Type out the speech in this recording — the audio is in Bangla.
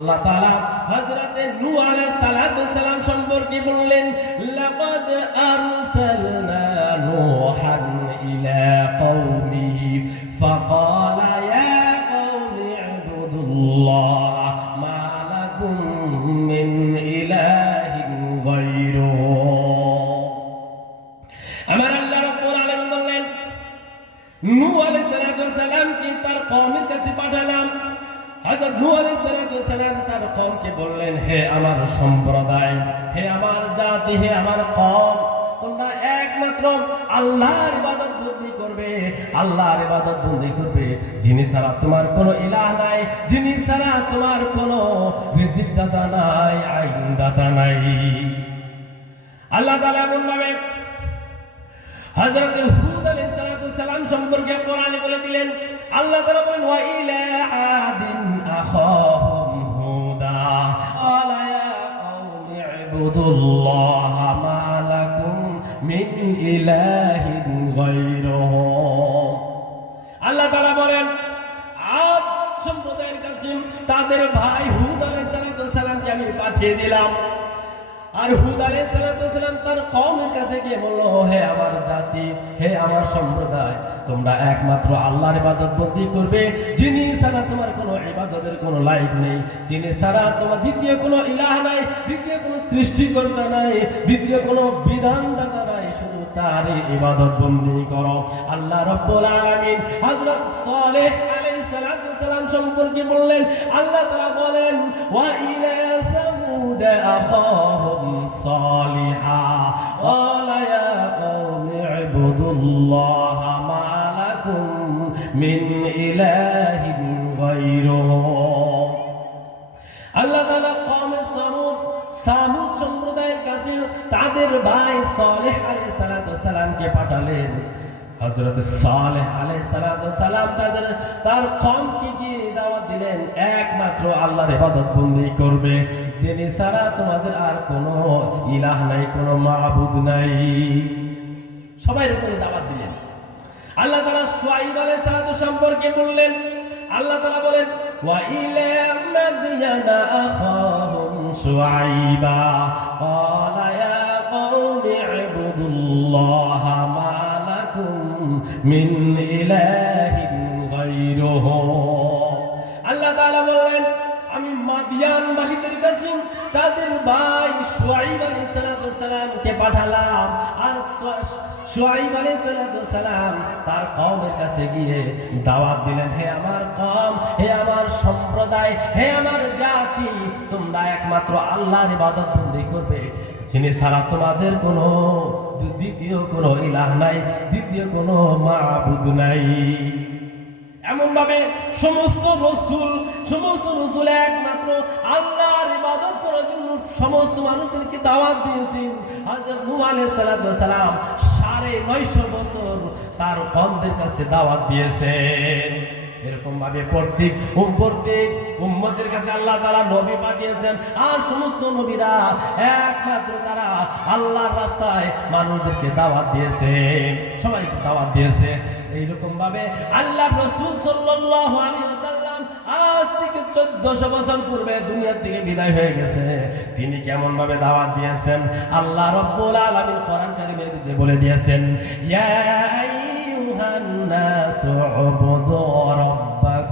আল্লাহ তাআলা হযরতে নূহ আলাইহিস সালাতু সালাম সম্পর্কে বললেন, লাকাদ আরসালনা নূহান ইলা কওমিহি, ফাকালা ইয়া কওমি ইবুদুল্লাহ, মা লাকুম মিন ইলাহিন গায়রুহু আমার আল্লাহ রাব্বুল আলামিন বললেন, নূহ আলাইহিস সালাতু সালামকে তার কওমের কাছে পাঠালাম। হযরত নূহ আলাইহিস তোমরা কোনো ইলাহ নাই, যিনি ছাড়া তোমার কোনো রিজিক নাই আইন দাতা নাই। আল্লাহ তাআলা এমন ভাবে হযরত হুদ সালাম সম্পর্কে কোরআনে বলে দিলেন। আল্লাহ তাআলা বলেন, ওয়া আদিন ইয়া কওমি ইবুদুল্লাহ মা লাকুম মিন ইলাহিন গায়রুহু আল্লাহ তাআলা বলেন আদ সম্প্রদায়ের কাছে তাদের ভাই হুদ আলাইহিস সালাতু সালামকে আমি পাঠিয়ে দিলাম। আর হুদ আলাইহিস সালাতু সালাম তার কওমের কাছে গিয়ে বলল হে জাতি, হে আমার সম্প্রদায়, তোমরা একমাত্র আল্লাহর ইবাদত বন্দি করবে, যিনি ছাড়া তোমার কোনো ইবাদতের কোনো লাইক নেই, যিনি ছাড়া তোমার দ্বিতীয় কোনো ইলাহ নাই, দ্বিতীয় কোনো সৃষ্টিকর্তা নাই, দ্বিতীয় কোনো বিধানদাতা নাই, শুধু তারই ইবাদত বন্দি করো। আল্লাহ রব্বুল আলামিন হযরত সালেহ আলাইহিস সালাতু সালাম সম্পর্কে বললেন, আল্লাহ তাআলা বলেন, ওয়া ইলা সামুদ আখাহুম সালিহা। اعبدوا الله ما لكم من إله غيره আল্লাহ তাআলা কওমে সামুদ সামুদ সম্প্রদায়ের কাছে তাদের ভাই সালেহ আলাইহিস সালাতু সালামকে পাঠালেন হযরত সালেহ আলাইহিস সালাতু সালাম তাদের তার কওমকে কি দাওয়াত দিলেন একমাত্র আল্লাহর ইবাদত বন্দি করবে যিনি ছাড়া তোমাদের আর কোনো ইলাহ নাই কোনো মাবুদ নাই সবাই উপরে দাওয়াত দিলেন। আল্লাহ তালা শুআইব আলাইহিস সালাতু সম্পর্কে বললেন, আল্লাহ তালা বলেন মিন ইলাহিন গায়রুহু। আল্লাহ বললেন, আমি মাদিয়ান বাসীদের কাছে তাদের ভাই শুআইব আলাইহিস সালাতু সালামকে পাঠালাম। সালাতু সালাম তার কাছে গিয়ে দাওয়াত দিলেন, হে আমার হে আমার সম্প্রদায়, হে আমার জাতি, তোমরা একমাত্র আল্লাহর ইবাদত বন্দি করবে। যিনি ছাড়া তোমাদের কোনো দ্বিতীয় কোনো ইলাহ নাই, দ্বিতীয় কোনো মাবুদ নাই। এমন ভাবে সমস্ত রসুল সমস্ত রসুল একমাত্র আল্লাহর ইবাদত করার জন্য সমস্ত মানুষদেরকে দাওয়াত দিয়েছেন হযরত নূহ আলাইহিস সালাম সাড়ে নয়শো বছর তার কমদের কাছে দাওয়াত দিয়েছেন। এরকম ভাবে প্রত্যেক প্রত্যেক উম্মতের কাছে আল্লাহ তাআলা নবী পাঠিয়েছেন। আর সমস্ত নবীরা একমাত্র তারা আল্লাহর রাস্তায় মানুষদেরকে দাওয়াত দিয়েছে সবাইকে দাওয়াত দিয়েছে। এইরকম ভাবে আল্লাহ রসুল সাল্লাল্লাহু আলাইহি 1400 বছর পূর্বে দুনিয়া থেকে বিদায় হয়ে গেছে। তিনি কেমন ভাবে দাওয়াত দিয়েছেন? আল্লাহ রব্বুল আলমিন কোরআন কারীমের বলে দিয়েছেন